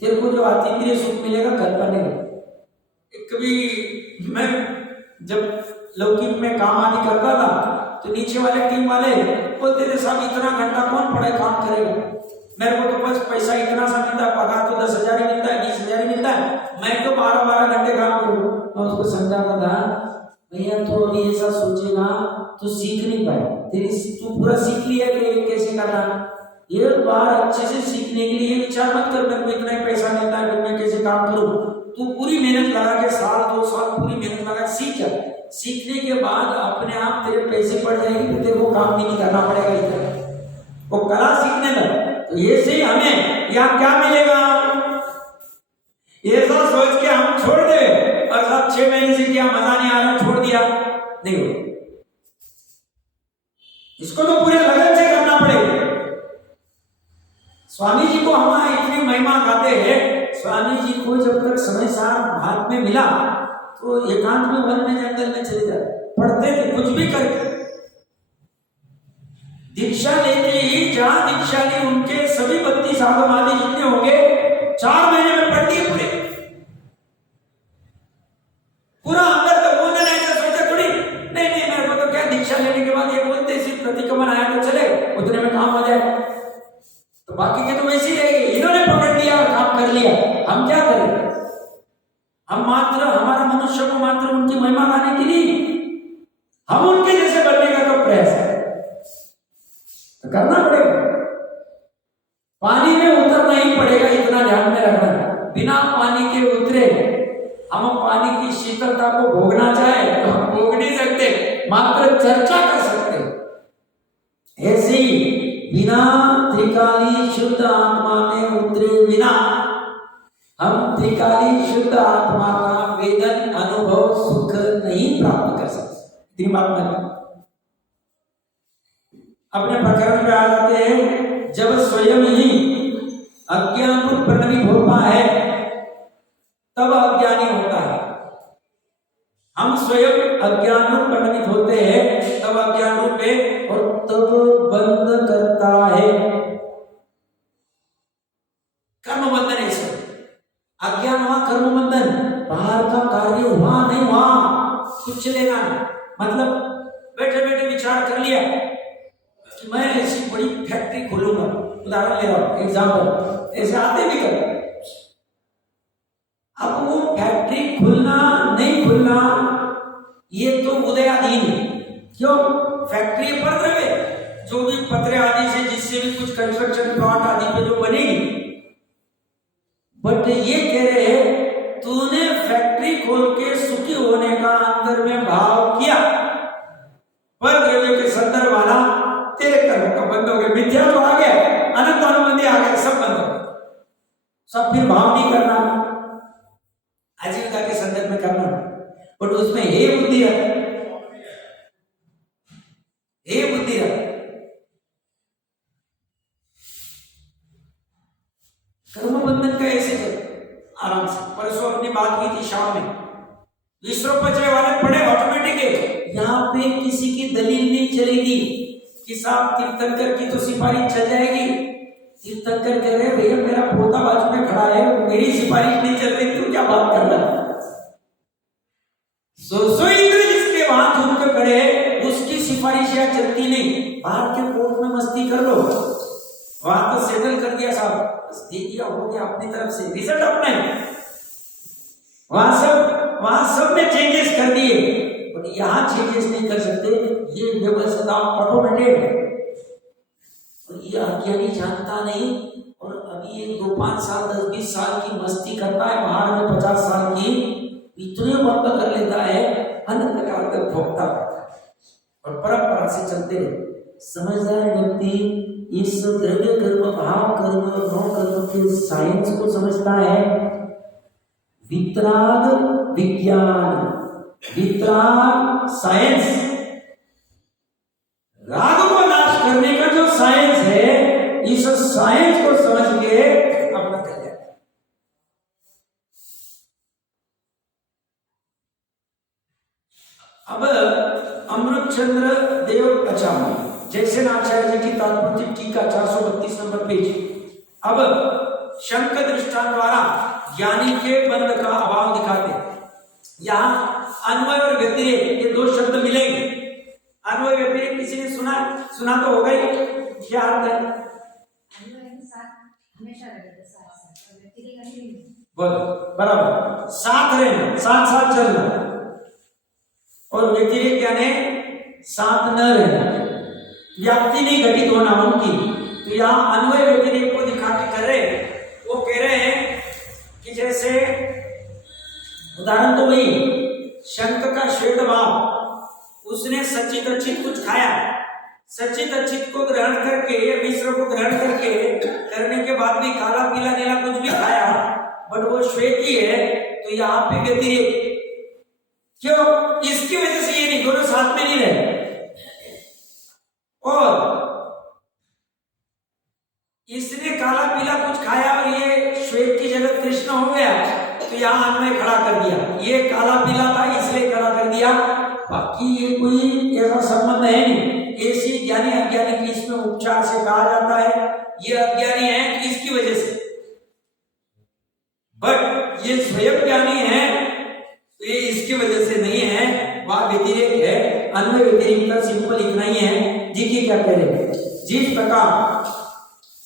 तेरे को जो अतीन्द्रिय सुख मिलेगा घर पर नहीं। कभी मैं जब लौकिक में काम आदि करता था तो नीचे वाले टीम वाले बोलते थे, साहब इतना घंटा कौन पड़े काम करेगा, मेरे को तो बस पैसा इतना सा मिलता है, पगार तो 10,000 ही मिलता है, 20,000 ही मिलता है, मैं तो 12-12 घंटे काम करूँ। मैं उसको समझाता था, भैया तो अभी ऐसा सोचेगा तो सीख नहीं पाए, तेरी तू पूरा सीख लिया कि कैसे करना। एक बार अच्छे से सीखने के लिए विचार मत कर, मेरे को इतना ही पैसा मिलता है फिर मैं कैसे काम करूँ। तू पूरी मेहनत लगा के 1-2 साल पूरी मेहनत लगा सीख जा। सीखने के बाद अपने आप तेरे पैसे पड़ जाएंगे, फिर तेरे को काम भी नहीं करना पड़ेगा इतना। वो कला सीखने लगा तो ये से हमें यहाँ क्या मिलेगा, ऐसा सोच के हम छोड़ दे और सब 6 महीने से क्या मजा नहीं आ रहा, छोड़ दिया, नहीं हो। इसको तो पूरे लगन से करना पड़ेगा। स्वामी जी को हमारा इतनी महिमा गाते हैं, स्वामी जी को जब तक समय सार हाथ में मिला तो एकांत में वन में जंगल में चले जाते, पढ़ते थे, कुछ भी करते। दीक्षा लेते ही जहां दीक्षा ली उनके सभी 32 आगम आदि जितने होंगे 4 महीने में पढ़ दिए पूरे। पूरा अंदर तो बोलने नहीं था, सोचा थोड़ी नहीं नहीं मेरे को तो क्या दीक्षा लेने के बाद ये बोलते सिर्फ प्रतिक्रमण आया तो चले, उतने में काम हो जाए, तो बाकी के तो वैसे ही रहेंगे। इन्होंने पकड़ लिया और काम कर लिया, हम क्या करें? हम मात्र हमारा मनुष्य को मात्र उनकी महिमा गाने के लिए हम उनके जैसे बनने का तो प्रयास है, तो करना पड़ेगा। पानी में उतरना ही पड़ेगा, इतना ध्यान में रखना। बिना पानी के उतरे हम पानी की शीतलता को भोगना चाहे तो हम भोग नहीं सकते, मात्र चर्चा कर सकते। ऐसे ही बिना त्रिकाली शुद्ध आत्मा में उतरे बिना हम त्रिकाली शुद्ध आत्मा का वेदन अनुभव सुख नहीं प्राप्त कर सकते। अपने प्रकरण में आ जाते हैं, जब स्वयं ही अज्ञान उत्पन्न होता है तब अज्ञानी होता है। हम स्वयं अज्ञान उत्पन्न होते हैं तब अज्ञान रूप में, और तब बंद करता है कर्म बंधन। ऐसा अज्ञान हुआ, कर्म बंधन, बाहर का कार्य हुआ नहीं हुआ कुछ लेना नहीं। मतलब बैठे बैठे विचार कर लिया कि मैं ऐसी बड़ी फैक्ट्री खोलूंगा, उदाहरण ले रहा हूं, एग्जाम्पल, ऐसे आते भी कर। अब वो फैक्ट्री खुलना नहीं खुलना ये तो उदयाधीन है। क्यों? फैक्ट्री पर रहे, जो भी पत्र आदि से जिससे भी कुछ कंस्ट्रक्शन प्लॉट आदि पे जो बनेगी, बट ये कह रहे हैं तूने फैक्ट्री खोल के सुखी होने का अंदर में भाव किया, पर द्रव्य के संदर्भ वाला तेरे कर्म का बंद हो गया, मिथ्या तो आ गया, अनंत अनुबंधी आ गया, सब बंद हो गया। सब फिर भाव नहीं करना, आजीविका के संदर्भ में करना, बट उसमें हे बुद्धि रख, हे बुद्धि रख। कर्म बंधन का ऐसे आराम से, परसों अपनी बात की थी शाम में, विश्वोपचय वाले पड़े ऑटोमेटिक है। यहाँ पे किसी की दलील नहीं चलेगी कि साहब तीर्थंकर की तो सिफारिश चल जाएगी, तीर्थंकर कह रहे भैया मेरा पोता बाजू में खड़ा है, मेरी सिफारिश नहीं चल रही, तू क्या बात कर रहा है? सो इंद्र जिसके वहां झूम के खड़े हैं, उसकी सिफारिश यहाँ चलती नहीं। बाहर के कोर्ट में मस्ती कर लो, वहां तो सेटल कर दिया साहब, बस दे दिया, हो गया अपनी तरफ से, रिजल्ट अपने। वहां सब में चेंजेस कर दिए, बट यहाँ चेंजेस नहीं कर सकते। ये व्यवस्था ऑटोमेटेड है और ये अज्ञानी जानता नहीं। और अभी ये 2-5 साल 10-20 साल की मस्ती करता है, बाहर में 50 साल की इतने वक्त कर लेता है, अनंत काल तक भोगता और परंपरा से चलते रहे। समझदार व्यक्ति इस द्रव्य कर्म, भाव कर्म, नौ कर्म के साइंस को समझता है। वितराग विज्ञान, वितराग साइंस, राग को नाश करने का जो साइंस है, इस साइंस को समझ के अपना कर लिया। अब अमृतचंद्र देव अचामी जैसे आचार्य जी की तात्पर्य टीका 432 नंबर पेज। अब शंक दृष्टांत द्वारा ज्ञानी के बंध का अभाव दिखाते हैं। यहाँ अन्वय और व्यतिरेक ये 2 शब्द मिलेंगे। अन्वय व्यतिरेक किसी ने सुना तो होगा ही, क्या अर्थ है? बराबर, साथ रहना, साथ साथ चलना, और व्यतिरेक यानी साथ न रहना, व्याप्ति नहीं घटित होना उनकी। तो यहाँ अन्वय व्यतिरेक को दिखा के कर रहे, वो कह रहे हैं कि जैसे उदाहरण तो वही शंख का श्वेत भाव, उसने सचित अचित कुछ खाया, सचित अचित को ग्रहण करके, मिश्र को ग्रहण करके करने के बाद भी काला पीला नीला कुछ भी खाया, बट वो श्वेत ही है, तो यहाँ पे व्यतिरेक क्यों? इसकी वजह से ये नहीं, दोनों साथ में नहीं रहे। और इसने काला पीला कुछ खाया और ये श्वेत की जगह कृष्ण हो गया, तो यहाँ अन्वय खड़ा कर दिया। ये काला पीला था इसलिए खड़ा कर दिया, बाकी ये कोई ऐसा संबंध है नहीं। ऐसी ज्ञानी अज्ञानी की इसमें उपचार से कहा जाता है, ये अज्ञानी है इसकी वजह से, बट ये स्वयं ज्ञानी है तो ये इसकी वजह से नहीं है, वह व्यतिरेक है। अन्वय व्यतिरेक का सिंपल इतना ही है। देखिए क्या कह रहे हैं, जिस प्रकार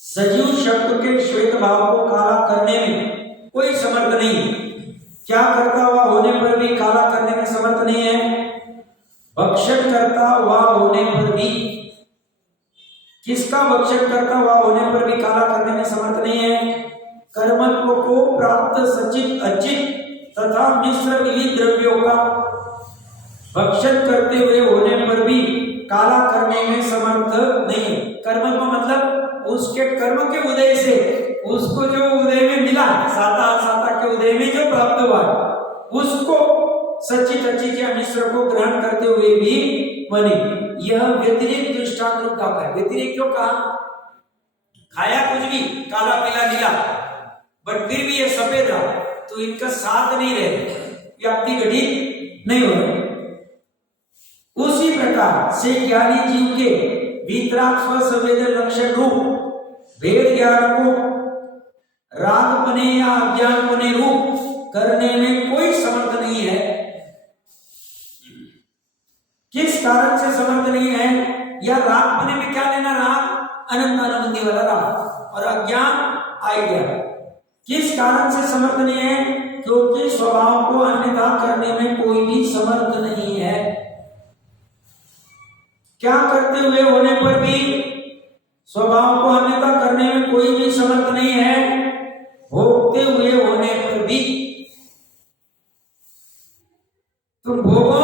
सजीव शब्द के श्वेत भाव को काला करने में कोई समर्थ नहीं, क्या करता हुआ होने पर भी काला करने में समर्थ नहीं है, भक्षण करता हुआ होने पर भी, किसका भक्षण करता हुआ होने पर भी काला करने में समर्थ नहीं है, कर्मत्व को प्राप्त सचित अचित तथा मिश्र विविध द्रव्यों का भक्षण करते हुए होने पर भी काला करने में समर्थ नहीं है। कर्मत्व मतलब उसके कर्म के उदय से, उसको जो उदय में मिला, साता के उदय में जो प्राप्त हुआ, उसको सचित अचित या मिश्र को ग्रहण करते हुए भी बने। यह व्यतिरेक दृष्टांत रूप का है। व्यतिरेक क्यों कहा? खाया कुछ भी काला पीला नीला, बट फिर भी ये सफेद रहा, तो इनका साथ नहीं रहे, व्याप्ति घटित नहीं हो रही। उसी प्रकार से ज्ञानी जीव के वितराग स्वसंवेदन लक्षण रूप भेद ज्ञान को रागपने या अज्ञानपने रूप करने में कोई समर्थ नहीं है। किस कारण से समर्थ नहीं है? या रागपने में क्या लेना? राग अनंतानुबंधी वाला राग, और अज्ञान आइडिया। किस कारण से समर्थ नहीं है? क्योंकि स्वभाव को अन्यथा करने में कोई भी समर्थ नहीं है। क्या करते हुए होने पर भी स्वभाव को अन्यथा करने में कोई भी समर्थ नहीं है? भोगते हुए होने पर भी। तुम भोगो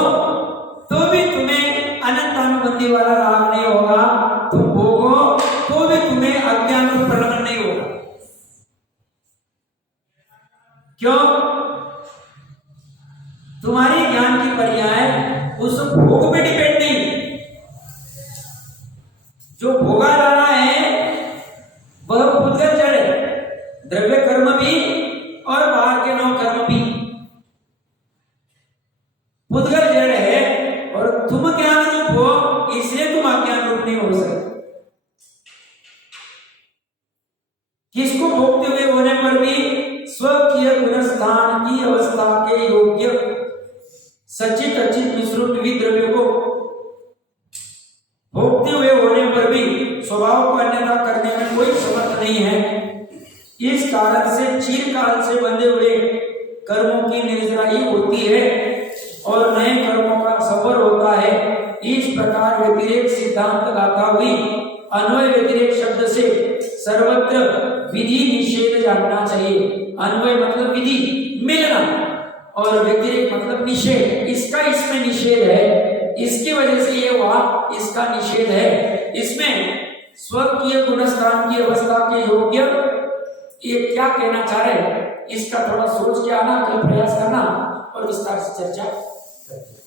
तो भी तुम्हें अनंतानुबंधी वाला राग नहीं होगा, तुम भोगो तो भी तुम्हें अज्ञान रूप प्रलंबन नहीं होगा। क्यों? तुम्हारी ज्ञान की पर्याय उस भोग पे डिपेंड नहीं। जो भोगा जा रहा है वह पुद्गल जड़ है, द्रव्य कर्म भी और बाहर के 9 कर्म भी पुद्गल जड़ है, और तुम ज्ञान रूप हो, इसलिए तुम अज्ञान रूप नहीं हो सकते। किसको भोगते हुए होने पर भी स्वकीय गुणस्थान की अवस्था के योग्य सचित अचित मिश्रित विविध द्रव्यों को भोगते हुए होने पर भी स्वभाव को अन्यथा करने में कोई समर्थ नहीं है। इस कारण से चिरकाल से बंधे हुए कर्मों की निर्जराई होती है और नए कर्मों का सफर होता है। इस प्रकार व्यतिरेक सिद्धांत गाथा हुई अन्वय व्यतिरेक शब्द से सर्वत्र विधि निषेध जानना चाहिए। अन्वय मतलब विधि मिलना और व्यतिरेक मतलब निषेध, इसका इसमें निषेध है, इसकी वजह से ये हुआ, इसका निषेध है। इसमें स्वकीय गुणस्थान की अवस्था के योग्य ये क्या कहना चाह रहे हैं, इसका थोड़ा सोच के आना, कल प्रयास करना और विस्तार से चर्चा करते हैं।